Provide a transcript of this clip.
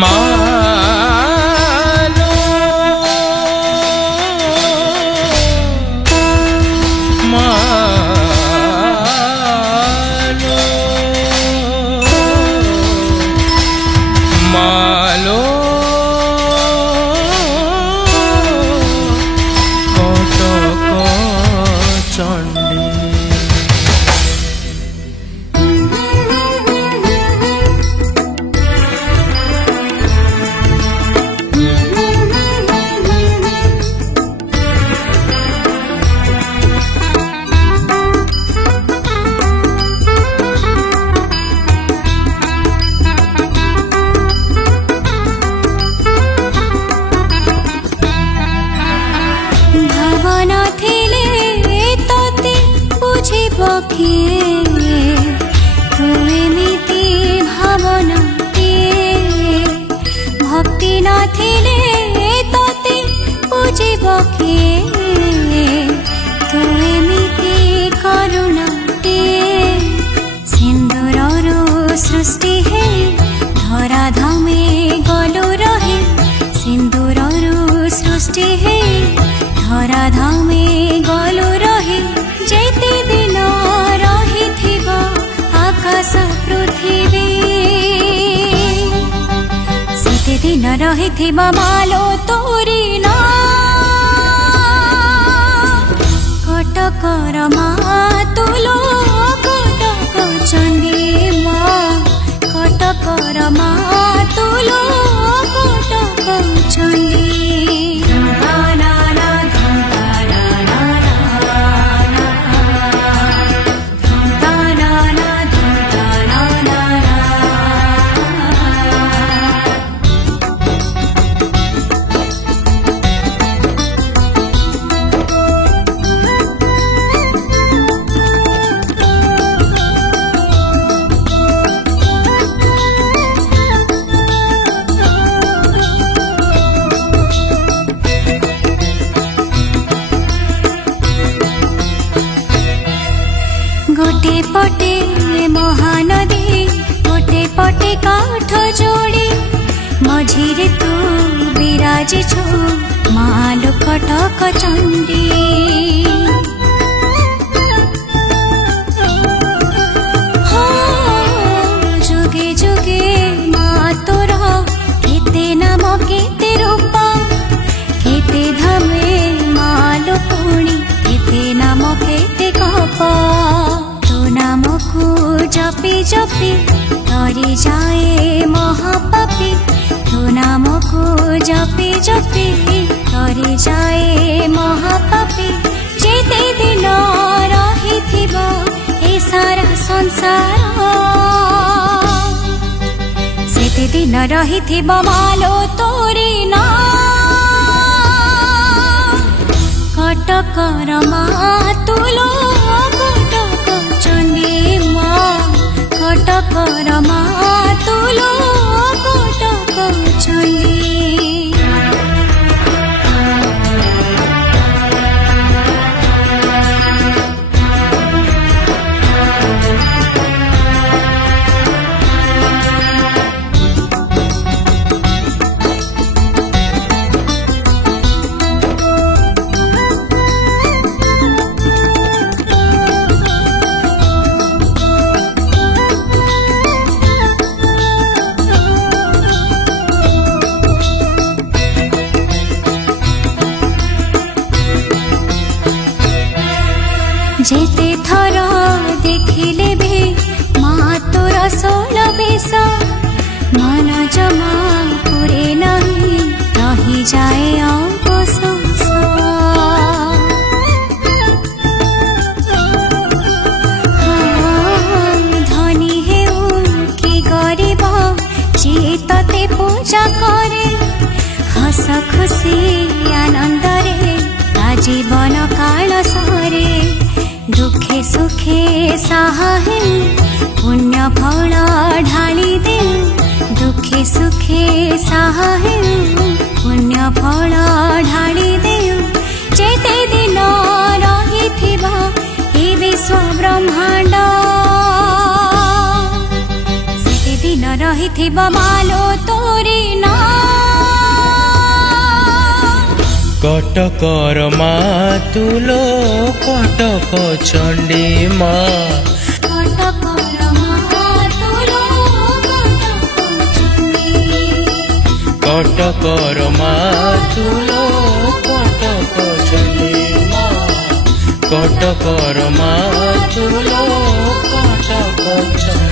मालो मालो मालो कटक चंडी भक्ति नथिले तोते बुझिब किए तू एमिति करुणाते सिंदूररू सृष्टि है धरा धामे गलु रहे सिंदूररू सृष्टि है धरा धामे गलु रहे जेते दिन रहिथिब आकाश पृथ्वी सेते दिन रहिथिब मालो तोरी ना कटकर मातुलो कटक चंडी माँ कटकर मातुलो कटक चंडी गोटे पटे महानदी गोटे पटे काठ जोड़ी मझिरे तू विराजिछु मालो कटक चंडी जुगे जुगे माँ तोर केते नाम केते रूप केते धामे मालो पुणी केते नाम केते कप नामको जपी जपी तरी जाए महापापी तो नामको जपी जपी तरी जाए महापापी जेते दिन रहिथिब ए सारा संसार सेते दिन रहिथिब मालो तोरी ना कटकर मातुलो चंडी माँ कटकर मातुलो कटक चंडी जेते थर देखिले भी माँ तोर सोल बेश मन जमा पुरे नहीं रही जाए अवशोष धनी हेउ कि गरीब चित्ते पूजा करे हस खुशी आनंद रे जीवन काल सरे दुखे सुखे साहे पुण्य फल ढाली दे दुखे सुखे साहे पुण्य फल ढाली दे जेते दिन रहिथिबा ए विश्व ब्रह्मांड सेते दिन रहिथिब मालो तोरी ना कटकर मातुलो कटक चंडी माँ कटकर मातुलो कटकर मातुलो कटक चंडी माँ कटकर मातुलो कटक चंडी।